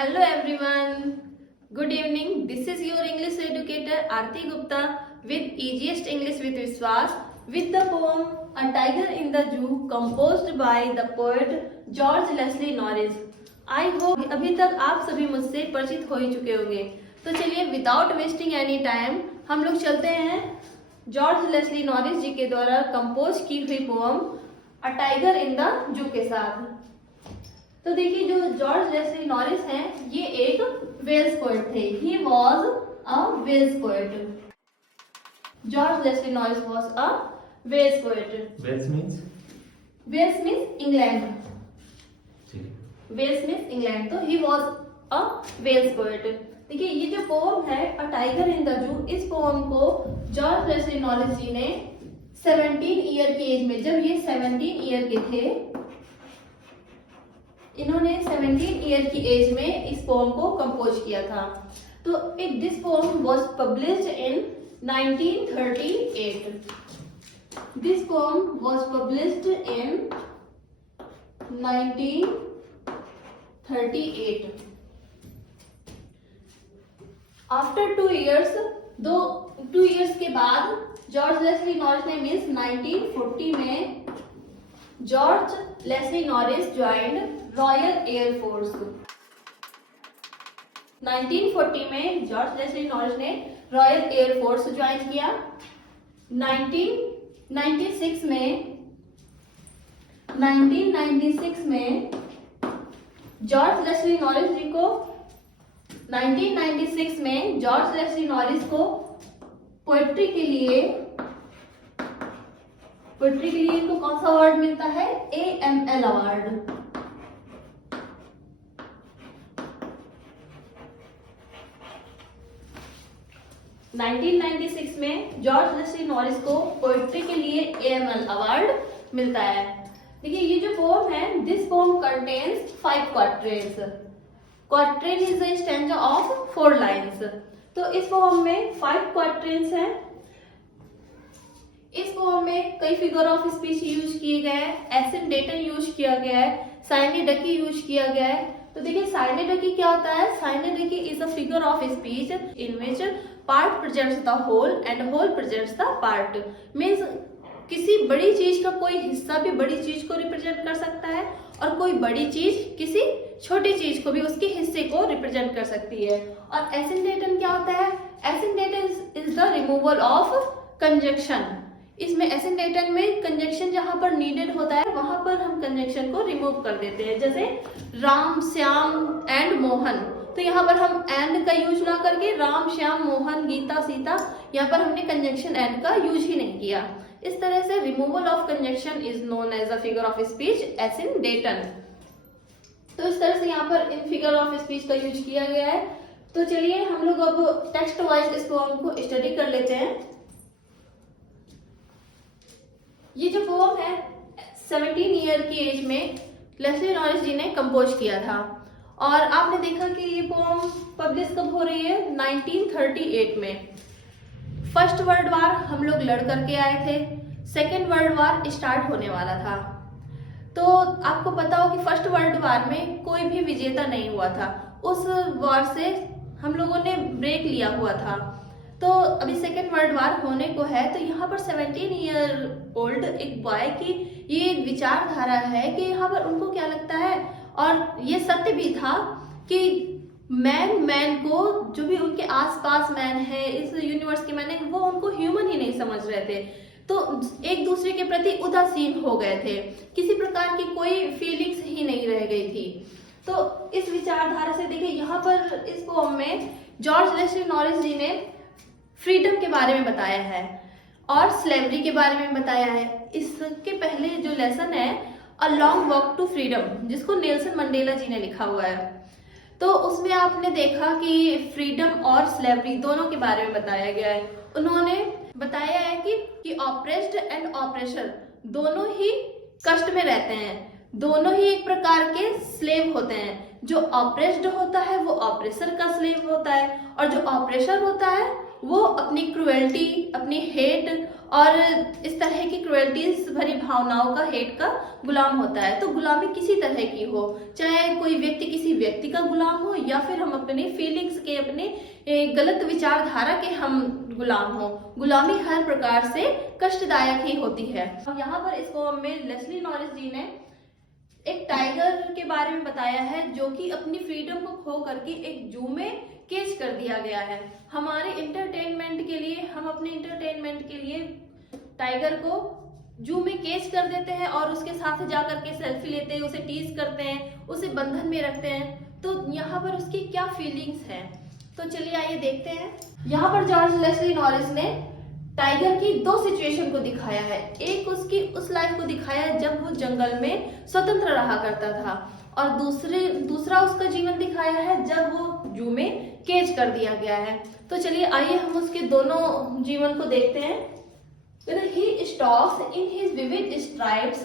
Hello everyone. Good evening. This is your English educator Aarti Gupta with Easiest English with Vishwas with the poem A Tiger in the Zoo composed by the poet George Leslie Norris. I hope अभी तक आप सभी मुझसे परिचित हो ही चुके होंगे। तो चलिए विदाउट वेस्टिंग एनी टाइम हम लोग चलते हैं जॉर्ज लेस्ली नॉरिस जी के द्वारा कंपोज की हुई poem a tiger in the zoo के साथ। तो देखिए जो जॉर्ज लेस्ली नॉरिस हैं ये एक वेल्स पोएट थे। He was a Welsh poet. George Leslie Norris was a Welsh poet. Welsh means England. Welsh means England. तो he was a Welsh poet. देखिए ये जो पोम है अ टाइगर इन द जू, इस पोम को जॉर्ज लेस्ली नॉरिस जी ने 17 year की एज में, जब ये 17 ईयर के थे, इन्होंने 17 ईयर की एज में इस पोम को कंपोज किया था। तो this poem was published in 1938। This poem was published in 1938। After 2 years, 2 years के बाद जॉर्ज लेस्ली नॉरिस ने मीन्स 1940 में George Leslie Norris joined Royal air force. 1940 में जॉर्ज लेस्ली नॉरिस ने रॉयल एयरफोर्स ज्वाइन किया। 1996 में जॉर्ज लेस्ली नॉरिस जी को 1996 में जॉर्ज लेस्ली नॉरिस को पोएट्री के लिए इनको कौन सा अवार्ड मिलता है? AML award. 1996 में जॉर्ज लेस्ली नॉरिस को पोएट्री के लिए AML अवार्ड मिलता है। देखिए ये जो पोम है, this poem contains 5 quatrains. Quatrain is the stanza of 4 lines. तो इस पोम में 5 क्वाट्रेन्स हैं। इस पोम में कई फिगर ऑफ स्पीच यूज किए गए हैं, एसिंडेटन यूज किया गया है, साइनेडकी यूज किया गया है। तो देखिए साइनेडकी क्या होता है? Synecdoche is a figure of speech in which part presents the whole and whole presents the part. Means किसी बड़ी चीज का कोई हिस्सा भी बड़ी चीज को रिप्रेजेंट कर सकता है और कोई बड़ी चीज किसी छोटी चीज को भी उसके हिस्से को रिप्रेजेंट कर सकती है। और एसिंडेटन क्या होता है? Asyndeton is the removal of conjunction. इसमें एसिंडेटन में कंजक्शन जहां पर नीडेड होता है वहां पर हम कंजक्शन को रिमूव कर देते हैं। जैसे राम, श्याम एंड मोहन, तो यहाँ पर हम एंड का यूज ना करके राम, श्याम, मोहन, गीता, सीता, यहाँ पर हमने कंजक्शन एंड का यूज ही नहीं किया। इस तरह से removal of conjunction is known as a figure of speech asyndeton. तो इस तरह से यहाँ पर इन फिगर ऑफ स्पीच का यूज किया गया है। तो चलिए हम लोग अब टेक्स्ट वाइज इस पोम को स्टडी कर लेते हैं। ये जो पोम है 17 ईयर की एज में लेस्ली नॉरिस जी ने कंपोज किया था और आपने देखा कि ये पोम पब्लिश कब हो रही है? 1938 में। फर्स्ट वर्ल्ड वार हम लोग लड़ करके आए थे, सेकेंड वर्ल्ड वार स्टार्ट होने वाला था। तो आपको पता हो कि फर्स्ट वर्ल्ड वार में कोई भी विजेता नहीं हुआ था। उस वार से हम लोगों ने ब्रेक लिया हुआ था। तो अभी सेकेंड वर्ल्ड वार होने को है। तो यहाँ पर 17 ईयर ओल्ड एक बॉय की ये एक विचारधारा है कि यहाँ पर उनको क्या लगता है, और ये सत्य भी था कि मैन को, जो भी उनके आसपास मैन है, इस यूनिवर्स के मैन है, वो उनको ह्यूमन ही नहीं समझ रहे थे। तो एक दूसरे के प्रति उदासीन हो गए थे, किसी प्रकार की कोई फीलिंग्स ही नहीं रह गई थी। तो इस विचारधारा से देखिए यहाँ पर इस पोम में जॉर्ज लेस्ली नॉरिस जी ने फ्रीडम के बारे में बताया है और स्लेवरी के बारे में बताया है। इसके पहले जो लेसन है a long walk to freedom, जिसको नेल्सन मंडेला जी ने लिखा हुआ है, तो उसमें आपने देखा कि फ्रीडम और स्लेवरी दोनों के बारे में बताया गया है। उन्होंने बताया है कि ऑप्रेस्ड एंड ऑप्रेसर दोनों ही कष्ट में रहते हैं, दोनों ही एक प्रकार के स्लेव होते हैं। जो ऑप्रेस्ड होता है वो ऑप्रेसर का स्लेव होता है और जो ऑप्रेसर होता है वो अपनी क्रुएल्टी, अपनी हेट और इस तरह की क्रुएल्टीज भरी भावनाओं का, हेट का गुलाम होता है। तो गुलामी किसी तरह की हो, चाहे कोई व्यक्ति किसी व्यक्ति का गुलाम हो या फिर हम अपने फीलिंग्स के, अपने गलत विचारधारा के हम गुलाम हो, गुलामी हर प्रकार से कष्टदायक ही होती है। अब यहाँ पर इस पोएम में लेस्ली नॉरिस जी ने एक टाइगर के बारे में बताया है जो कि अपनी फ्रीडम को खो करके एक जू में केज कर दिया गया है। हमारे इंटरटेनमेंट के लिए, हम अपने इंटरटेनमेंट के लिए टाइगर को जू में केज कर देते हैं और उसके साथ जाकर के सेल्फी लेते हैं, उसे टीज करते हैं, उसे बंधन में रखते हैं। तो यहाँ पर उसकी क्या फीलिंग्स हैं, तो चलिए आइए देखते हैं। यहाँ पर जॉर्ज लेस्ली नॉरिस ने टाइगर की दो सिचुएशन को दिखाया है। एक उसकी उस लाइफ को दिखाया है जब वो जंगल में स्वतंत्र रहा करता था, और दूसरा उसका जीवन दिखाया है जब वो जू में केज कर दिया गया है। तो चलिए आइए हम उसके दोनों जीवन को देखते हैं। He stalks in his vivid stripes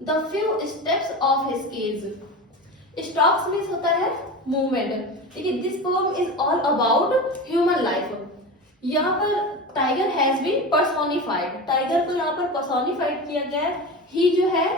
the few steps of his cage. Stalks means होता है मूवमेंट। देखिए, this poem is all about human life. यहाँ पर tiger has been personified, tiger को यहाँ पर पर्सोनिफाइड किया गया है। ही जो है,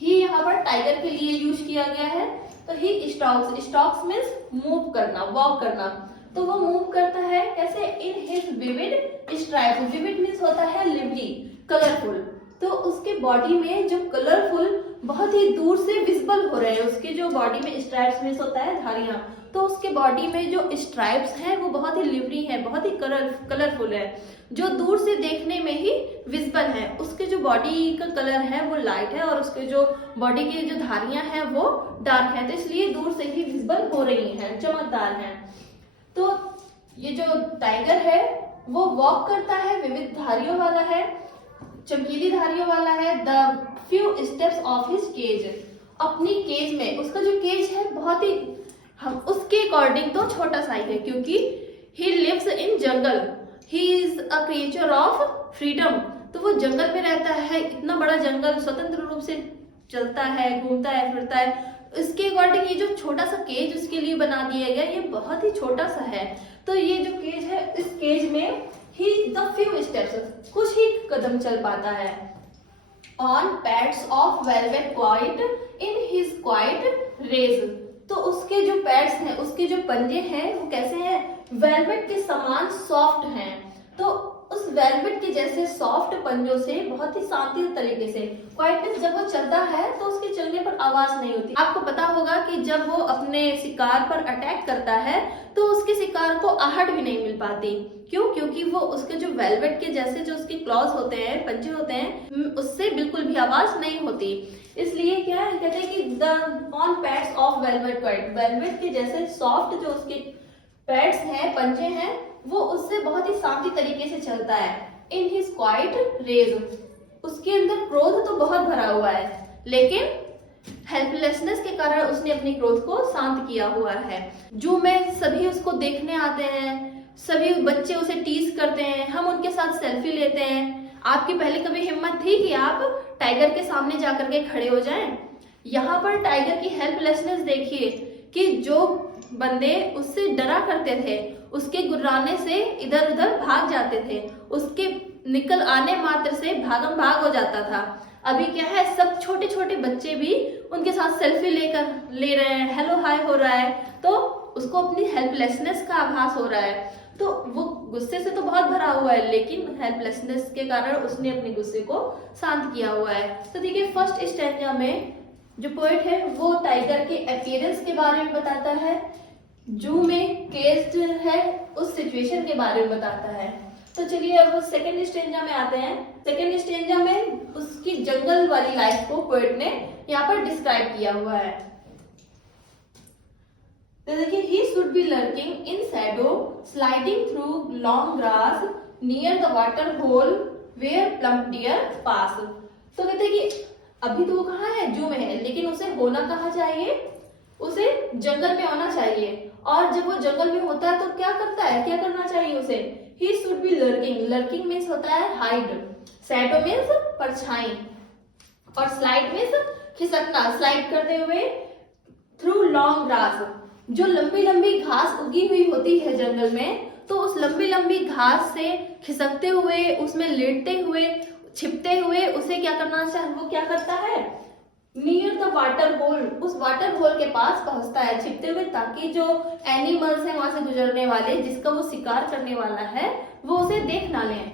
ही यहाँ पर टाइगर के लिए यूज किया गया है। तो ही स्टॉक्स, स्टॉक्स मीन्स मूव करना, वॉक करना। तो वो मूव करता है कैसे? In his vivid stripe. Vivid means होता है लिवली, कलरफुल। तो उसके बॉडी में जो कलरफुल बहुत ही दूर से विजिबल हो रहे हैं, उसके जो बॉडी में स्ट्राइप्स मीन्स होता है धारियां, तो उसके बॉडी में जो स्ट्राइप्स हैं वो बहुत ही लिवली है, बहुत ही कलरफुल है, जो दूर से देखने में ही विजिबल है। उसके जो बॉडी का कलर है वो लाइट है और उसके जो बॉडी की जो धारियां हैं वो डार्क है, तो इसलिए दूर से ही विजिबल हो रही हैं, चमकदार हैं। तो ये जो टाइगर है वो वॉक करता है, विविध धारियों वाला है, चमकीली धारियों वाला है। The few steps of his cage, अपनी केज में, उसका जो केज है बहुत ही, हम उसके अकॉर्डिंग तो छोटा सा ही है, क्योंकि he lives in jungle, he is a creature of freedom. तो वो जंगल में रहता है, इतना बड़ा जंगल, स्वतंत्र रूप से चलता है, घूमता है, फिरता है। इसके अकॉर्डिंग ये जो छोटा सा केज उसके लिए बना दिया गया, ये बहुत ही छोटा सा है। तो ये जो केज है, इस केज में ही द फ्यू स्टेप्स, कुछ ही कदम चल पाता है। On pads of velvet quiet in his quiet rage, तो उसके जो पैड्स हैं, उसके जो पंजे हैं वो कैसे हैं? वेलवेट के समान सॉफ्ट हैं। तो उस वेलवेट के जैसे सॉफ्ट पंजों से बहुत ही शांति तरीके से, क्वाइट मींस जब वो चलता है तो उसके चलने पर आवाज नहीं होती। आपको पता होगा कि जब वो अपने शिकार पर अटैक करता है तो उसके शिकार को आहट भी नहीं मिल पाती। क्यों? क्योंकि वो उसके जो वेलवेट के जैसे जो उसके क्लॉज होते हैं, पंजे होते हैं, उससे बिल्कुल भी आवाज नहीं होती। इसलिए क्या है, कहते हैं कि the on pads of velvet quite, velvet के जैसे सॉफ्ट जो उसके पैड्स हैं, पंजे हैं, वो उससे बहुत ही शांति तरीके से चलता है। इन हिज क्वाइट रेज, उसके अंदर क्रोध तो बहुत भरा हुआ है, लेकिन हेल्पलेसनेस के कारण उसने अपने क्रोध को शांत किया हुआ है। जू में सभी उसको देखने आते हैं, सभी बच्चे उसे टीज करते हैं, हम उनके साथ सेल्फी लेते हैं। आपकी पहले कभी हिम्मत थी कि आप टाइगर के सामने जाकर के खड़े हो जाएं? यहाँ पर टाइगर की हेल्पलेसनेस देखिए कि जो बंदे उससे डरा करते थे, उसके गुर्राने से इधर उधर भाग जाते थे, उसके निकल आने मात्र से भागम भाग हो जाता था। अभी क्या है, सब छोटे छोटे बच्चे भी उनके साथ सेल्फी ले रहे हैं, हेलो हाय हो रहा है, तो उसको अपनी हेल्पलेसनेस का आभास हो रहा है। तो वो गुस्से से तो बहुत भरा हुआ है, लेकिन हेल्पलेसनेस के कारण उसने अपने गुस्से को शांत किया हुआ है। तो देखिए, फर्स्ट स्टैंजा में जो पोएट है वो टाइगर के अपीयरेंस के बारे में बताता है, जू में केस्ड है उस सिचुएशन के बारे में बताता है। तो चलिए अब सेकंड स्टेंजा में आते हैं। सेकंड स्टेंजा में उसकी जंगल वाली लाइफ को पोएट ने यहाँ पर डिस्क्राइब किया हुआ है। तो देखिए, he should be lurking in shadow, sliding through long grass near the water hole where plump deer pass। तो कहते हैं कि अभी तो वो कहाँ है, जू में है, लेकिन उसे होना कहाँ चाहिए, उसे जंगल में होना चाहिए। और जब वो जंगल में होता है तो क्या करता है, क्या करना चाहिए उसे? He should be lurking, lurking means होता है हाइड, शैडो मीन्स परछाई, और स्लाइड मीन्स खिसकना, स्लाइड करते हुए, थ्रू लॉन्ग ग्रास, जो लंबी लंबी घास उगी हुई होती है जंगल में, तो उस लंबी लंबी घास से खिसकते हुए, उसमें लेटते हुए, छिपते हुए उसे क्या करना चाहिए, वो क्या करता है, नियर द वाटर होल, उस वाटर होल के पास पहुंचता है छिपते हुए, ताकि जो एनिमल्स है वहां से गुजरने वाले, जिसका वो शिकार करने वाला है, वो उसे देख ना लें।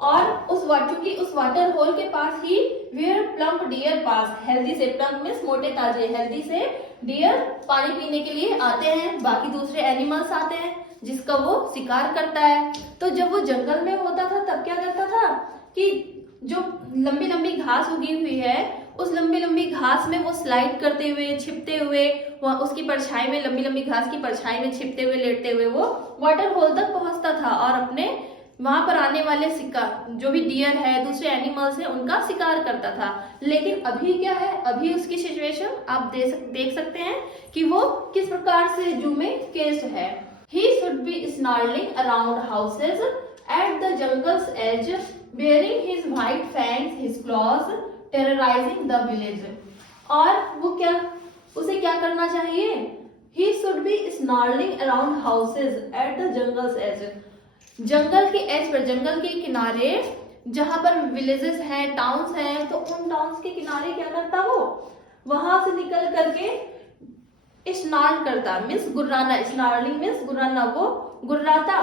और चूंकि उस वाटर होल के पास ही where plump deer pass, healthy से, प्लम्प मींस मोटे ताजे, हेल्दी से डियर पानी पीने के लिए आते हैं, बाकी दूसरे एनिमल्स आते हैं जिसका वो शिकार करता है। तो जब वो जंगल में होता था तब क्या करता था कि जो लंबी लंबी घास उगी हुई है, उस लंबी लंबी घास में वो स्लाइड करते हुए, छिपते हुए, उसकी परछाई में, लंबी लंबी घास की परछाई में छिपते हुए, लेटते हुए वो वाटर होल तक पहुंचता था और अपने वहां पर आने वाले शिकार, जो भी डियर है, दूसरे एनिमल्स है, उनका शिकार करता था। लेकिन अभी क्या है, अभी उसकी सिचुएशन आप देख सकते हैं कि वो किस प्रकार से जू में केस्ड है। He should be snarling around houses at the jungle's edge, bearing his white fangs, his claws, terrorizing the village. और वो क्या, उसे क्या करना चाहिए, He should be snarling around houses at the jungle's edge. जंगल के एज पर, जंगल के किनारे जहां पर विलेजेस हैं, टाउन्स हैं, तो उन टाउन्स के किनारे क्या करता, वो वहां से निकल करके स्नार्ल करता, मीन्स गुर्राना, स्नार्लिंग मीन्स गुर्राना, वो गुर्राता।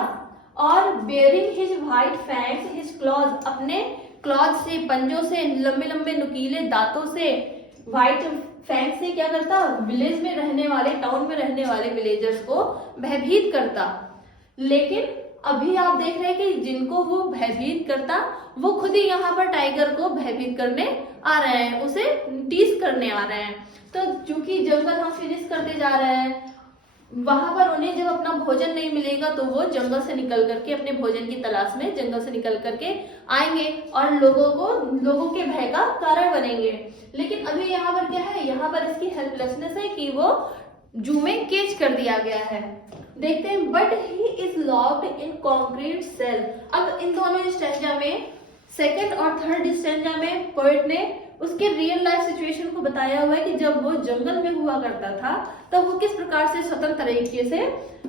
और bearing his white fangs, his clause, अपने क्लॉज से, पंजों से, लंबे लंबे नुकीले दांतों से, व्हाइट फैंग से क्या करता, विलेज में रहने वाले, टाउन में रहने वाले विलेजर्स को भयभीत करता। लेकिन अभी आप देख रहे हैं कि जिनको वो भयभीत करता, वो खुद ही यहाँ पर टाइगर को भयभीत करने आ रहे हैं, उसे टीज करने आ रहे हैं। तो चूंकि जंगल हम फिनिश करते जा रहे हैं, वहां पर उन्हें जब अपना भोजन नहीं मिलेगा तो वो जंगल से निकल करके, अपने भोजन की तलाश में जंगल से निकल करके आएंगे और लोगों के भय का कारण बनेंगे। लेकिन अभी यहाँ पर क्या है, यहाँ पर इसकी हेल्पलेसनेस है कि वो जू में केज कर दिया गया है। देखते हैं, but he is locked in concrete cell. अब इन दोनों स्टैंजा में, सेकंड और थर्ड स्टैंजा में पोएट ने उसके रियल लाइफ सिचुएशन को बताया हुआ है कि जब वो जंगल में हुआ करता था तब वो किस प्रकार से स्वतंत्र तरीके से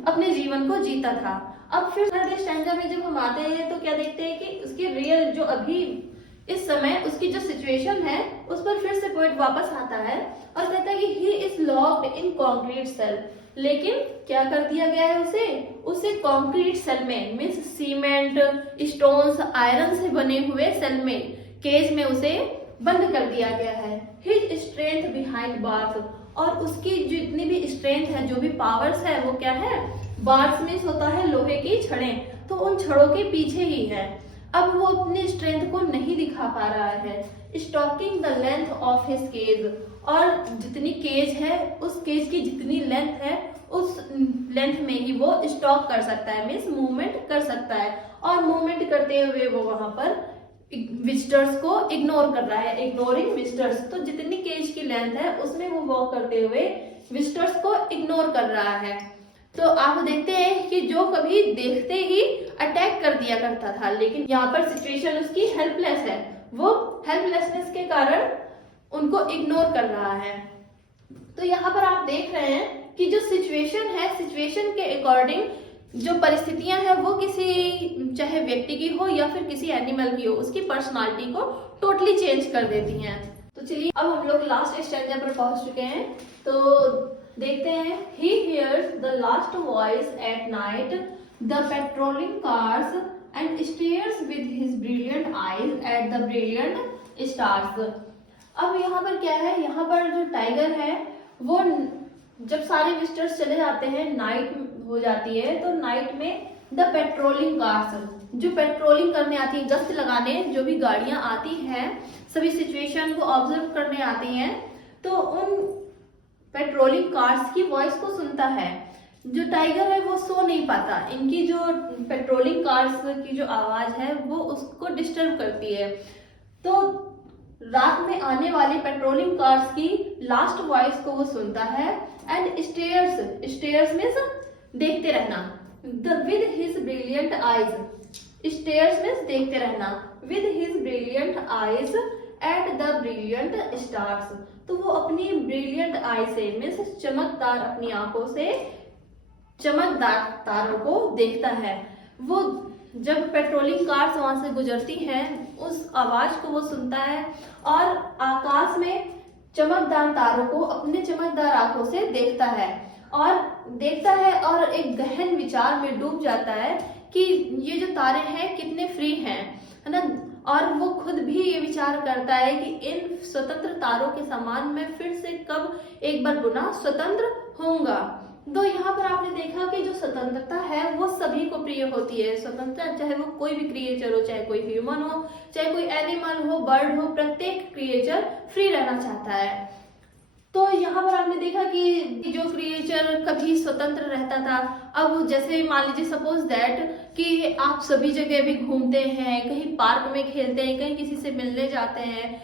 अपने जीवन को जीता था। अब फिर थर्ड स्टैंजा में जब हम आते हैं तो क्या देखते हैं कि उसकी रियल, जो अभी इस समय उसकी जो सिचुएशन है, उस पर फिर से पोएट वापस आता है और कहता है कि he is locked in concrete cell. लेकिन क्या कर दिया गया है उसे कॉन्क्रीट सेल में, मीन्स सीमेंट, स्टोन्स, आयरन से बने हुए सेल में, केज में उसे बंद कर दिया गया है। हिज स्ट्रेंथ बिहाइंड बार्स, और उसकी जितनी भी स्ट्रेंथ है, जो भी पावर्स है, वो क्या है, बार्स मीन्स होता है लोहे की छड़ें, तो उन छड़ों के पीछे ही है। अब वो अपनी स्ट्रेंथ को नहीं दिखा पा रहा है। Stalking the length of his cage, और जितनी केज है, उस केज की जितनी लेंथ है, उस लेंथ में ही वो स्टॉक कर सकता है, मीन्स मूवमेंट कर सकता है। और मूवमेंट करते हुए वो वहां पर विजिटर्स को इग्नोर कर रहा है, इग्नोरिंग विजिटर्स। तो जितनी केज की लेंथ है उसमें वो वॉक करते हुए विजिटर्स को इग्नोर कर रहा है। तो आप देखते हैं कि जो कभी देखते ही अटैक कर दिया करता था, लेकिन यहाँ पर सिचुएशन उसकी हेल्पलेस है, वो हेल्पलेसनेस के कारण उनको इग्नोर कर रहा है। तो यहाँ पर आप देख रहे हैं कि जो सिचुएशन है, सिचुएशन के अकॉर्डिंग जो परिस्थितियां हैं वो किसी, चाहे व्यक्ति की हो या फिर किसी एनिमल की हो, उसकी पर्सनालिटी को टोटली चेंज कर देती हैं। तो चलिए अब हम लोग लास्ट स्टैंजा पर पहुंच चुके हैं, तो देखते हैं। He hears the last voice at night, the patrolling cars, and stares with his brilliant eyes at the brilliant stars. अब यहाँ पर क्या है, यहाँ पर जो टाइगर है वो जब सारे विजिटर्स चले जाते हैं, नाइट हो जाती है, तो नाइट में द पेट्रोलिंग कार्स, जो पेट्रोलिंग करने आती है, गश्त लगाने जो भी गाड़ियां आती हैं, सभी सिचुएशन को ऑब्जर्व करने आती हैं, तो उन पेट्रोलिंग कार्स की वॉइस को सुनता है। जो टाइगर है वो सो नहीं पाता, इनकी जो पेट्रोलिंग कार्स की जो आवाज है वो उसको डिस्टर्ब करती है। तो रात में आने वाली पेट्रोलिंग कार्स की लास्ट वॉइस को वो सुनता है एंड स्टेयर्स मींस देखते रहना, with his brilliant eyes, stairs means देखते रहना, with his brilliant eyes at the brilliant stars. तो वो अपनी ब्रिलियंट आई से मींस चमकदार अपनी आंखों से चमकदार तारों को देखता है। वो जब पेट्रोलिंग कार्स वहां से गुजरती हैं, उस आवाज को वो सुनता है और आकाश में चमकदार तारों को अपने चमकदार आंखों से देखता है और एक गहन विचार में डूब जाता है कि ये जो तारे हैं कितने फ्री हैं, है ना। और वो खुद भी ये विचार करता है कि इन स्वतंत्र तारों के समान मैं फिर से कब एक बार पुनः स्वतंत्र होऊंगा। तो यहाँ पर आपने देखा कि जो स्वतंत्रता है वो सभी को प्रिय होती है। स्वतंत्रता चाहे वो कोई भी क्रिएचर हो, चाहे कोई ह्यूमन हो, चाहे कोई एनिमल हो, बर्ड हो, प्रत्येक क्रिएचर फ्री रहना चाहता है। तो यहाँ पर आपने देखा कि जो क्रिएचर कभी स्वतंत्र रहता था, अब जैसे मान लीजिए सपोज दैट कि आप सभी जगह भी घूमते हैं, कहीं पार्क में खेलते हैं, कहीं किसी से मिलने जाते हैं,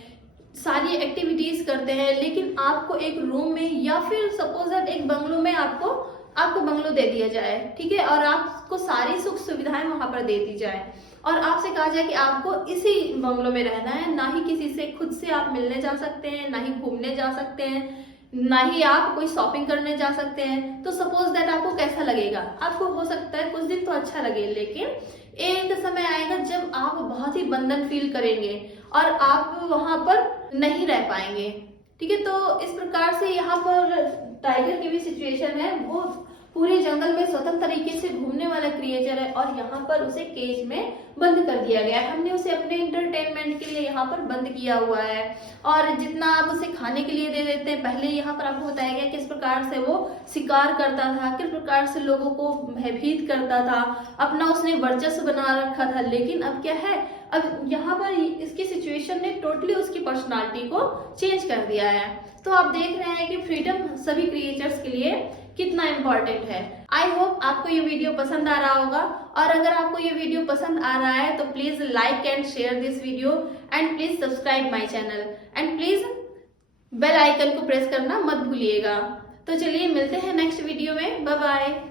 सारी एक्टिविटीज करते हैं, लेकिन आपको एक रूम में या फिर सपोज दैट एक बंगलो में आपको बंगलो दे दिया जाए, ठीक है, और आपको सारी सुख सुविधाएं वहां पर दे दी जाए और आपसे कहा जाए कि आपको इसी बंगलो में रहना है, ना ही किसी से खुद से आप मिलने जा सकते हैं, ना ही घूमने जा सकते हैं, ना ही आप कोई शॉपिंग करने जा सकते हैं। तो सपोज दैट आपको कैसा लगेगा? आपको हो सकता है कुछ दिन तो अच्छा लगे, लेकिन एक समय आएगा जब आप बहुत ही बंधन फील करेंगे और आप वहां पर नहीं रह पाएंगे, ठीक है। तो इस प्रकार से यहाँ पर टाइगर की भी सिचुएशन है। वो पूरे जंगल में स्वतंत्र तरीके से घूमने वाला क्रिएचर है और यहाँ पर उसे केज में बंद कर दिया गया है। हमने उसे अपने इंटरटेनमेंट के लिए यहाँ पर बंद किया हुआ है और जितना आप उसे खाने के लिए दे देते हैं, पहले यहाँ पर आपको बताया गया किस प्रकार से वो शिकार करता था, किस प्रकार से लोगों को भयभीत करता था, अपना उसने वर्चस्व बना रखा था। लेकिन अब क्या है, अब यहाँ पर इसकी सिचुएशन ने टोटली उसकी पर्सनालिटी को चेंज कर दिया है। तो आप देख रहे हैं कि फ्रीडम सभी क्रिएचर्स के लिए कितना इम्पोर्टेंट है। आई होप आपको ये वीडियो पसंद आ रहा होगा और अगर आपको ये वीडियो पसंद आ रहा है तो please like and share this video and please subscribe my channel and please bell icon को प्रेस करना मत भूलिएगा। तो चलिए मिलते हैं नेक्स्ट वीडियो में। Bye bye.